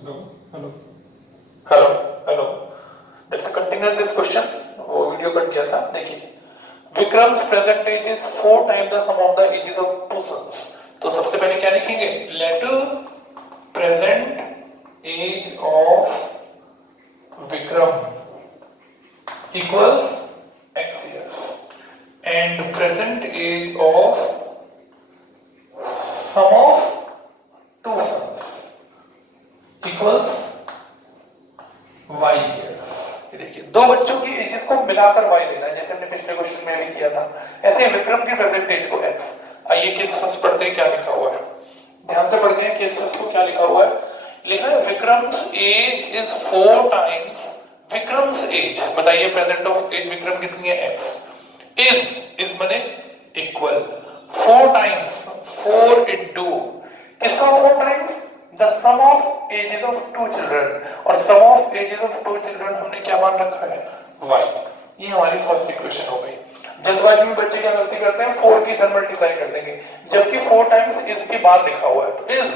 Hello hello hello hello that's a continuous this question. वो video cut गया था, देखिए। Vikram's present age is 4 times the sum of the ages of two sons. तो सबसे पहले क्या लिखेंगे? Let present age of Vikram equals x years and present age of sum of two sons equals y years। ये देखिए, दो बच्चों की एजेस को मिलाकर y लेना है, जैसे हमने पिछले क्वेश्चन में भी किया था। ऐसे ही विक्रम की प्रेजेंट एज को x। आइए केस फर्स्ट पढ़ते हैं क्या लिखा हुआ है। ध्यान से पढ़ते हैं केस फर्स्ट को क्या लिखा हुआ है। लिखा है Vikram's age is 4 times Vikram's age. बताइए प्रेजेंट ऑफ एज विक्रम कितनी है? x। इज माने इक्वल 4 टाइम्स 4 इनटू किसका 4 times? The sum of ages of two children. और sum of ages of two children हमने क्या मान रखा है? y। ये हमारी फर्स्ट इक्वेशन हो गई। जल्दबाजी में बच्चे क्या गलती करते हैं? 4 की इधर मल्टीप्लाई कर देंगे, जबकि 4 टाइम्स इज के बाद लिखा हुआ है। तो is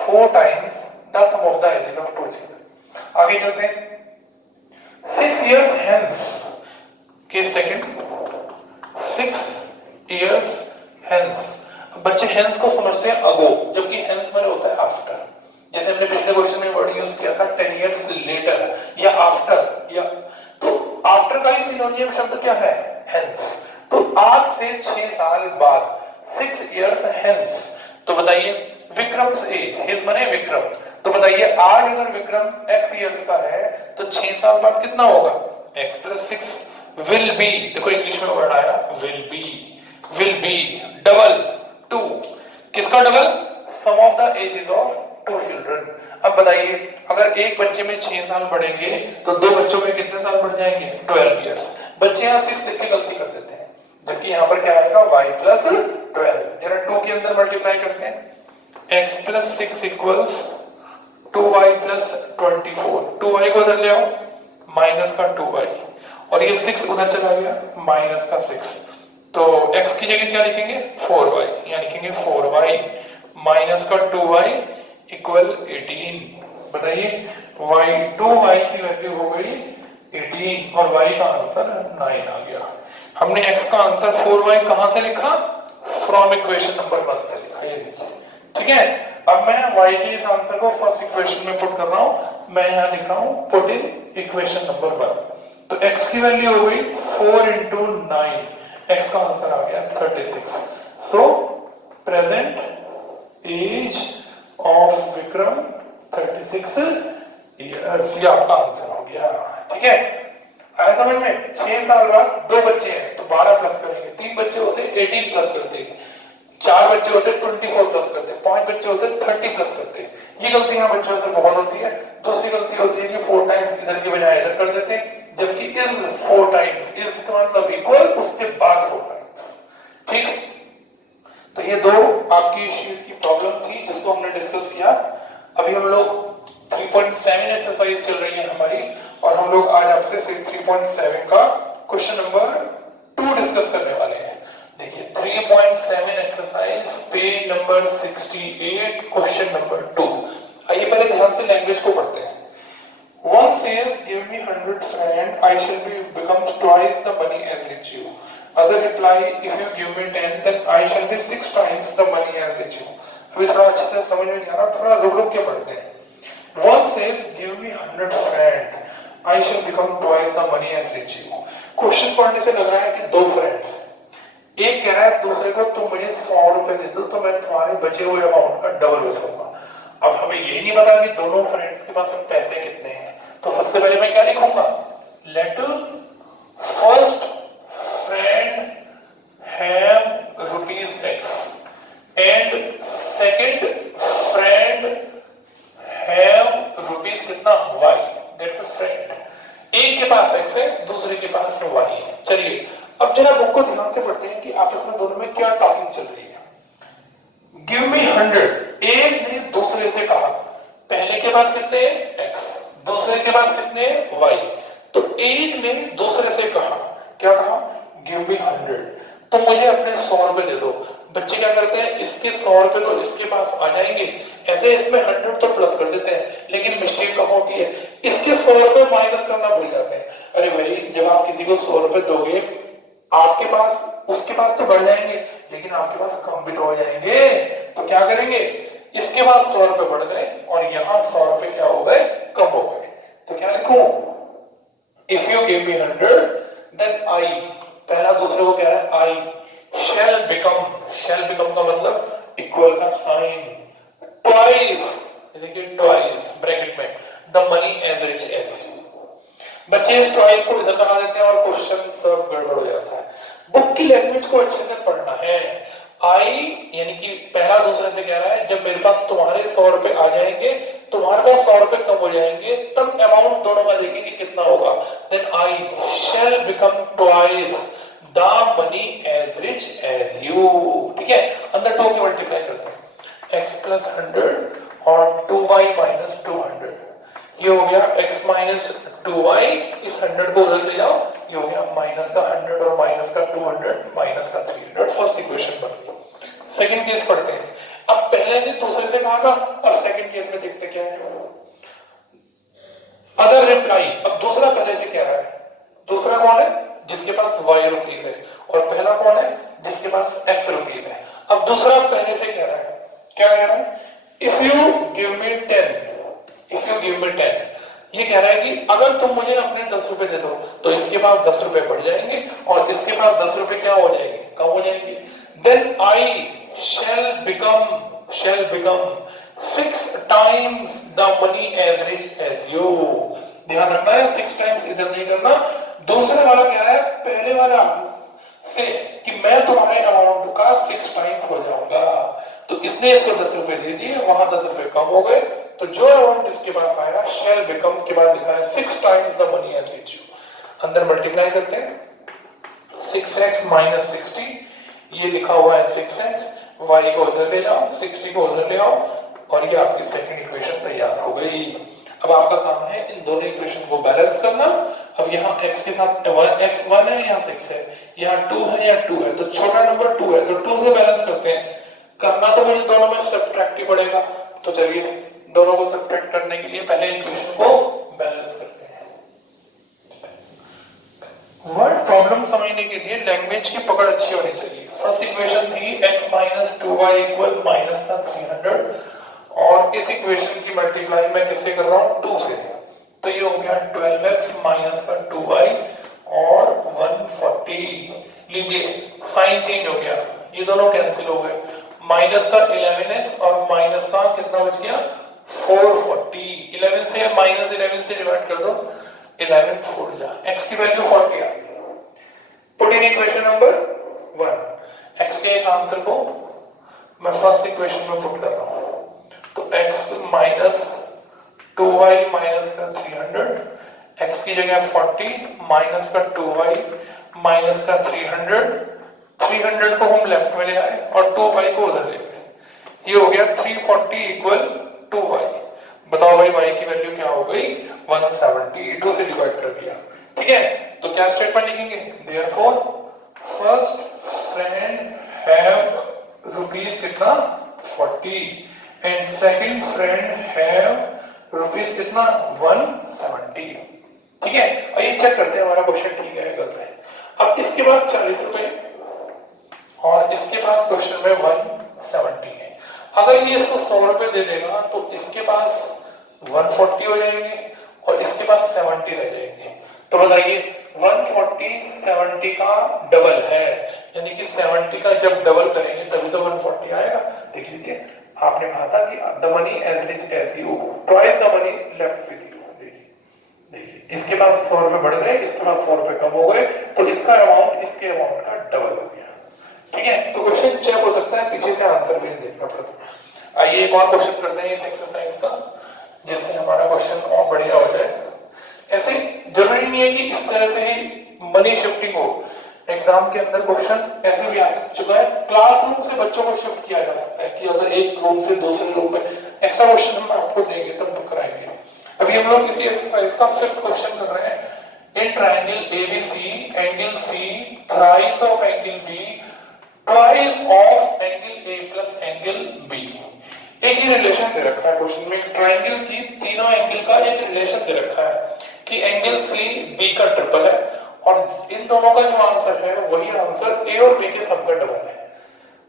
4 times the sum of the ages of two children. आगे चलते हैं। 6 years hence के सेकंड 6 years hence। बच्चे hence को समझते हैं अगो, जबकि hence माने होता है आफ्टर। जैसे हमने पिछले क्वेश्चन में वर्ड यूज किया था 10 years later या आफ्टर, या तो आफ्टर का ही सिनोनियम शब्द क्या है? hence। तो आज से 6 साल बाद 6 years hence। तो बताइए विक्रम्स एज, हिज माने विक्रम। तो बताइए आज अगर विक्रम x years का है तो 6 साल बाद कितना होगा? x plus 6 will be. देखो इंग्लिश में वर्ड आया विल बी डबल 2। किसका double? Sum of the ages of two children. अब बताइए अगर एक बच्चे में 6 साल बढ़ेंगे तो दो बच्चों में कितने साल बढ़ जाएंगे? 12 इयर्स। बच्चे यहाँ 6 लिख के गलती कर देते हैं, जबकि यहाँ पर क्या आएगा? y plus 12। जरा 2 के अंदर मल्टीप्लाई करते हैं। x plus 6 equals 2y plus 24। 2y को उधर ले आओ, माइनस का 2y, और ये 6 उधर चला गया, माइनस का 6। तो x की जगह क्या लिखेंगे? 4y। यहाँ लिखेंगे 4y माइनस का 2y इक्वल 18। बताइए y 2y की वैल्यू हो गई 18 और y का आंसर 9 आ गया। हमने x का आंसर 4y कहां से लिखा? फ्रॉम इक्वेशन नंबर 1 से लिखा। ये देखिए, ठीक है। अब मैं y के इस आंसर को फर्स्ट इक्वेशन में पुट कर रहा हूं। मैं यहां लिख रहा हूं पुट इन इक्वेशन नंबर 1। तो x की वैल्यू हो गई 4 इंटू 9। x का आंसर आ गया 36। So present age of Vikram 36 years. ये आपका आंसर हो गया, ठीक है। आया समझ में? 6 साल बाद दो बच्चे हैं तो 12 प्लस करेंगे, 3 बच्चे होते 18 प्लस करते, 4 बच्चे होते 24 प्लस करते, 5 बच्चे होते 30 प्लस करते। ये गलतियां बच्चों से बहुत होती है। दूसरी गलती होती है कि 4 टाइम्स इधर की बजाय इधर कर देते हैं, जबकि इज 4 टाइम्स, इज का मतलब इक्वल, उसके बाद 4 टाइम्स। ठीक है, तो ये दो आपकी शीट की प्रॉब्लम थी जिसको हमने डिस्कस किया। अभी हम लोग 3.7 एक्सरसाइज चल रही है हमारी, और हम लोग आज आपसे 3.7 का क्वेश्चन नंबर 2 डिस्कस करने वाले हैं। देखिए 3.7 exercise page number 68 question number 2। आइए पहले ध्यान से लैंग्वेज को पढ़ते हैं। One says, "Give me 100 francs, I shall become twice the money as rich you." Other reply, "If you give me 10, then I shall be 6 times the money as rich you." अभी थोड़ा अच्छे से समझ में नहीं आ रहा, थोड़ा रुक के पढ़ते हैं। One says, "Give me 100 francs, I shall become twice the money as rich you." Question पढ़ने से लग रहा है कि दो फ्रेंड्स, एक कह रहा है दूसरे को तुम मुझे 100 रुपए दे दो तो मैं तुम्हारे बचे हुए अमाउंट का डबल हो जाऊंगा। अब हमें यही नहीं पता कि दोनों फ्रेंड्स के पास पैसे कितने हैं। तो सबसे पहले मैं क्या लिखूंगा? Let first friend have rupees x and second friend have rupees कितना? वाई। That's friend. एक के पास एक्स है, दूसरे के पास वाई है। चलिए अब जरा बुक को ध्यान से पढ़ते हैं कि आपस में दोनों में क्या टॉकिंग चल रही है। गिव मी 100, एक ने दूसरे से कहा। पहले के पास कितने? एक्स, दूसरे के पास कितने? वाई। तो एक ने दूसरे से कहा, क्या कहा? गिव मी 100, तो मुझे अपने 100 रुपए दे दो। बच्चे क्या करते हैं, इसके 100 रुपए तो इसके पास आ जाएंगे, ऐसे इसमें 100 तो प्लस कर देते हैं, लेकिन मिस्टेक कब होती है, इसके 100 रुपए माइनस करना भूल जाते हैं। अरे भाई जब आप किसी को 100 रुपए दोगे, आपके पास उसके पास तो बढ़ जाएंगे, लेकिन आपके पास कम भी तो हो जाएंगे। तो क्या करेंगे, इसके पास 100 रुपए बढ़ गए और यहाँ 100 रुपए क्या हो गए, कम हो गए। तो क्या लिखूं, if you give me 100 then I, पहला दूसरे को कह रहा है आई shall become का मतलब इक्वल का साइन, ट्वाइस, देखिए ट्वाइस ब्रैकेट में, the money as rich as you. बच्चे इस ट्वाइस को इधर लगा देते हैं और क्वेश्चन सब गड़बड़ हो जाता है। बुक की लैंग्वेज को अच्छे से पढ़ना है। आई यानी कि पहला दूसरे से कह रहा है, जब मेरे पास तुम्हारे 100 रुपए आ जाएंगे, तुम्हारे पास 100 रुपए कम हो जाएंगे, तब अमाउंट दोनों का देखेंगे कितना होगा। Then I shall become twice the money as rich as you। ठीक है, अंदर 2 की मल्टीप्लाई करते हैं, x प्लस 100 और 2y माइनस 200, ये हो गया x माइनस 2y, इस 100 को उधर ले जाओ, ये हो गया माइनस का 100 और माइनस का 200 माइनस का 300। फर्स्ट इक्वेशन बन गई। सेकंड केस पढ़ते हैं। अब पहले ने दूसरे से कहा था, अब सेकंड केस में देखते क्या है, अदर रिप्लाई। अब दूसरा पहले से कह रहा है, दूसरा कौन है, जिसके पास y रुपीज है, और पहला कौन है, जिसके पास x रुपीज है। अब दूसरा पहले से कह रहा है, क्या कह रहा है, इफ यू गिव मी 10, ये कह रहा है कि अगर तुम मुझे अपने 10 रुपए दे दो तो इसके पास 10 रुपए बढ़ जाएंगे और इसके पास 10 रुपए क्या हो जाएंगे, कम हो जाएंगे। Then I shall become 6 times the money as rich as you। ध्यान रखना है, 6 टाइम्स इधर नहीं करना। दूसरे वाला कह रहा है पहले वाला से कि मैं तुम्हारे अमाउंट का 6 टाइम्स हो जाऊंगा, तो इसने इसको 10 रुपए दे दिए, वहां 10 रुपए कम हो गए, तो जो अमाउंट इसके पास आया shall become के बाद लिखा है 6 times the money as rich you. अंदर मल्टीप्लाई करते हैं, 6x माइनस 60, ये लिखा हुआ है 6x, y को उधर ले जाओ, 60 को उधर ले आओ, और ये आपकी सेकंड इक्वेशन तैयार हो गई। अब आपका काम है इन दोनों इक्वेशन को बैलेंस करना। अब यहाँ x के साथ x 1 है, यहाँ 6 है, यहाँ 2 है, यहाँ 2 है, तो छोटा नंबर 2 है, तो 2 से बैलेंस करते हैं। करना तो मुझे दोनों में सब्ट्रैक्ट ही पड़ेगा, तो चलिए दोनों को सब्ट्रैक्ट करने के लिए पहले इक्वेशन को बैलेंस करते हैं। वर्ड प्रॉब्लम समझने के लिए लैंग्वेज की पकड़ अच्छी होनी चाहिए। फर्स्ट इक्वेशन थी x minus 2y equal minus का 300, और इस इक्वेशन की मल्टीप्लाई मैं किससे कर रहा हूँ, 2 से, तो ये हो गया 12x माइनस का 2y और 140। लीजिए साइन चेंज हो गया, ये दोनों कैंसिल हो गए, माइनस का 11x और माइनस का कितना बच गया 440। 11 से माइनस 11 से डिवाइड कर दो, 11 4 जा, x की वैल्यू 40 आ गई। Put in equation number 1, x के इस आंसर को मैं फर्स्ट इक्वेशन में पुट कर रहा हूं, तो x माइनस 2y माइनस का 300, x की जगह 40 माइनस का 2y माइनस का 300 को हम लेफ्ट में ले आए और 2y को उधर ले गए, ये हो गया 340 इक्वल 2y। बताओ भाई y की वैल्यू क्या हो गई, 170, 2 से डिवाइड कर दिया। ठीक है, तो क्या स्टेटमेंट लिखेंगे, therefore first friend have rupees कितना 40 and second friend have rupees कितना 170। ठीक है, और ये चेक करते हैं हमारा क्वेश्चन ठीक है गलत है। अब इसके पास 40 रुपए और इसके पास क्वेश्चन में 170 है। अगर ये इसको 100 रुपए दे देगा तो इसके पास 140 हो जाएंगे और इसके पास 70 रह जाएंगे। तो बताइए 140 70 का डबल है, यानी कि 70 का जब डबल करेंगे तभी तो 140 आएगा। देख लीजिए, आपने कहा था कि the money as rich as you, twice the money left with you. देखिए इसके पास 100 रुपए बढ़ गए, इसके पास 100 रुपए कम हो गए, तो इसका अमाउंट इसके अमाउंट का डबल हो गया। ठीक है, तो क्वेश्चन चेक हो सकता है, पीछे से आंसर भी देखना पड़ता है। आइए एक और क्वेश्चन करते हैं इस एक्सरसाइज का, जिससे हमारा क्वेश्चन और बढ़िया हो जाए। ऐसे जरूरी नहीं है कि इस तरह से ही मनी शिफ्टिंग हो, एग्जाम के अंदर क्वेश्चन ऐसे भी आ चुका है। क्लासरूम से बच्चों को शिफ्ट किया जा सकता है कि अगर एक रूम से दूसरे रूम में एक्स्ट्रा क्वेश्चन हम आपको देंगे तब कराएंगे। अभी हम लोग इसी एक्सरसाइज का 5th क्वेश्चन कर रहे हैं। In triangle ABC angle C thrice of angle B twice of angle A plus angle B. एक ही रिलेशन दे रखा है क्वेश्चन में, ट्राइंगल की तीनों एंगल का एक रिलेशन दे रखा है कि एंगल सी बी का ट्रिपल है और इन दोनों का जो आंसर है वही आंसर ए और बी के सब का डबल है।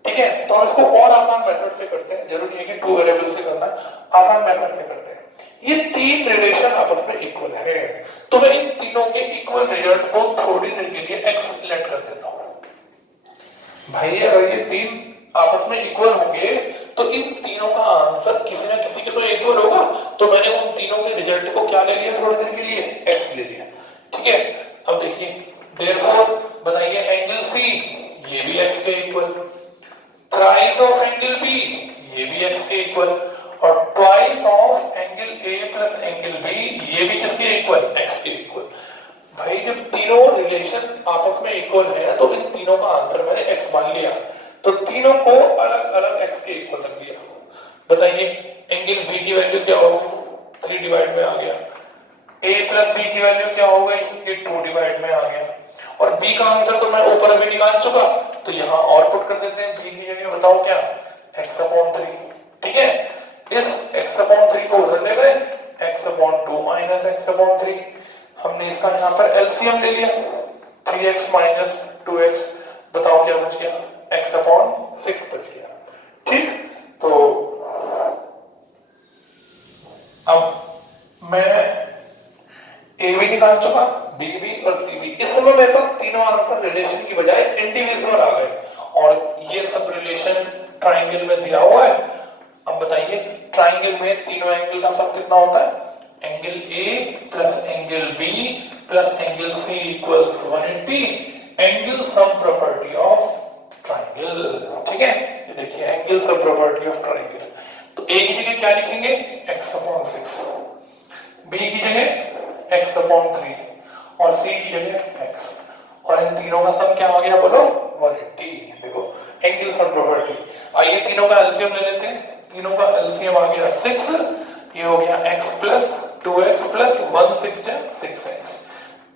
ठीक है, तो हम इसको और आसान मेथड से करते हैं, जरूरी है कि टू वेरिएबल से करना, आसान मेथड से करते हैं। ये तीन रिलेशन आपस में इक्वल है, तो मैं इन तीनों के इक्वल रिजल्ट को थोड़ी देर के लिए एक्स लेट कर देता हूं। भाई अगर ये तीन आपस में इक्वल होंगे तो इन तीनों का आंसर किसी ना किसी के तो इक्वल होगा, तो मैंने उन तीनों के रिजल्ट को क्या ले लिया थोड़ी देर के लिए, एक्स ले लिया। ठीक है, अब देखिए देयरफॉर बताइए एंगल सी ये भी एक्स के equal, thrice of angle B ये भी एक्स के इक्वल, और twice of angle A plus angle B ये भी किसके इक्वल, एक्स के इक्वल। भाई जब तीनों रिलेशन आपस में इक्वल है तो इन तीनों का आंसर मैंने एक्स मान लिया, तो तीनों को अलग अलग एक्स के इक्वल रख दिया। बताइए एंगल बी की वैल्यू क्या हो गई, 3 डिवाइड में आ गया, ए प्लस बी की वैल्यू क्या हो गई, ये 2 डिवाइड में आ गया, और बी का आंसर तो मैं ऊपर अभी निकाल चुका, तो यहां और पुट कर देते हैं बी की जगह, बताओ क्या, x/3। ठीक है, इस x/3 को उधर ले गए, x/2 माइनस x/3, हमने इसका यहां पर एलसीएम ले लिया, 3x माइनस 2x, बताओ क्या बच गया, x/6 बच गया। ठीक, तो अब मैं ए भी निकाल चुका, बी भी और सी भी, इस समय मेरे पास तीनों आंसर रिलेशन की बजाय इंडिविजुअल आ गए, और ये सब रिलेशन ट्राइंगल में दिया हुआ है। अब बताइए ट्राइंगल में तीनों एंगल का सम कितना होता है, angle A plus angle B plus angle C equals 180, angle sum property of triangle. ठीक है, ये देखिए angle sum property of triangle, तो ए की जगह क्या लिखेंगे, x/6, बी की जगह x/3 और c की जगह x, और इन तीनों का सम क्या आ गया बोलो, 180। देखो एंगल सम प्रॉपर्टी, आइए तीनों का एलसीएम ले लेते हैं, तीनों का एलसीएम आ गया 6, ये हो गया x प्लस 2x प्लस 1 6 है 6x,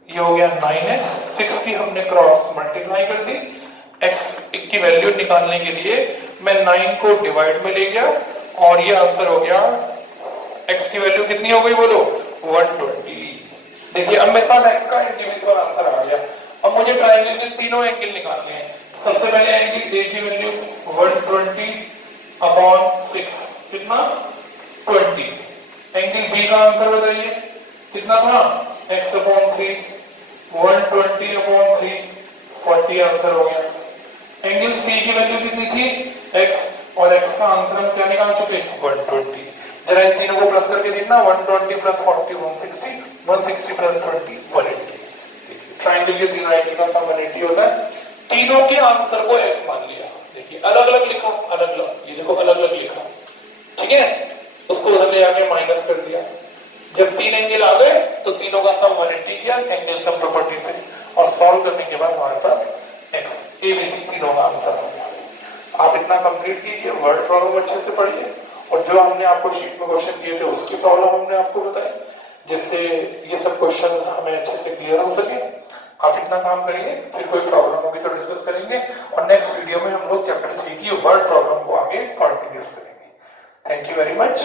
ये हो गया 9x, 6 की हमने क्रॉस मल्टीप्लाई कर दी, x की वैल्यू निकालने के लिए मैं 9 को डिवाइड में ले गया, और ये आंसर हो गया, x की वैल्यू कितनी हो गई बोलो, 120। देखिए अब मेरे पास x का इंडिविजुअल आंसर आ गया। अब मुझे ट्रायंगल के तीनों एंगल निकालने हैं। सबसे पहले एंगल a की वैल्यू 120/6 कितना, 20। एंगल b का आंसर बताइए कितना था, x/3, 120/3, 40 आंसर हो गया। एंगल c की वैल्यू कितनी थी, x, और x का आंसर हम क्या निकाल चुके, 120। जरा इन तीनों को प्लस करके देखना, 120 प्लस 40 160, 160 प्लस 20 180। ट्रायंगल के तीनों एंगल का सम 180 होता है। तीनों के आंसर को x मान लिया। देखिए अलग अलग लिखा, अलग अलग, ये देखो अलग अलग लिखा, ठीक है, उसको उधर ले आके माइनस कर दिया। जब तीन एंगल आ गए तो तीनों का सम 180 किया एंगल सम प्रॉपर्टी से, और सॉल्व करने के बाद हमारे पास x, a b c तीनों का आंसर आ गया। आप इतना कंप्लीट कीजिए, वर्ड प्रॉब्लम अच्छे से पढ़िए, और जो हमने आपको शीट में क्वेश्चन दिए थे उसकी प्रॉब्लम हमने आपको बताई, जिससे ये सब क्वेश्चन हमें अच्छे से क्लियर हो सके। आप इतना काम करिए, फिर कोई प्रॉब्लम होगी तो डिस्कस करेंगे, और नेक्स्ट वीडियो में हम लोग चैप्टर 3 की वर्ड प्रॉब्लम को आगे कंटिन्यूस करेंगे। Thank you very much.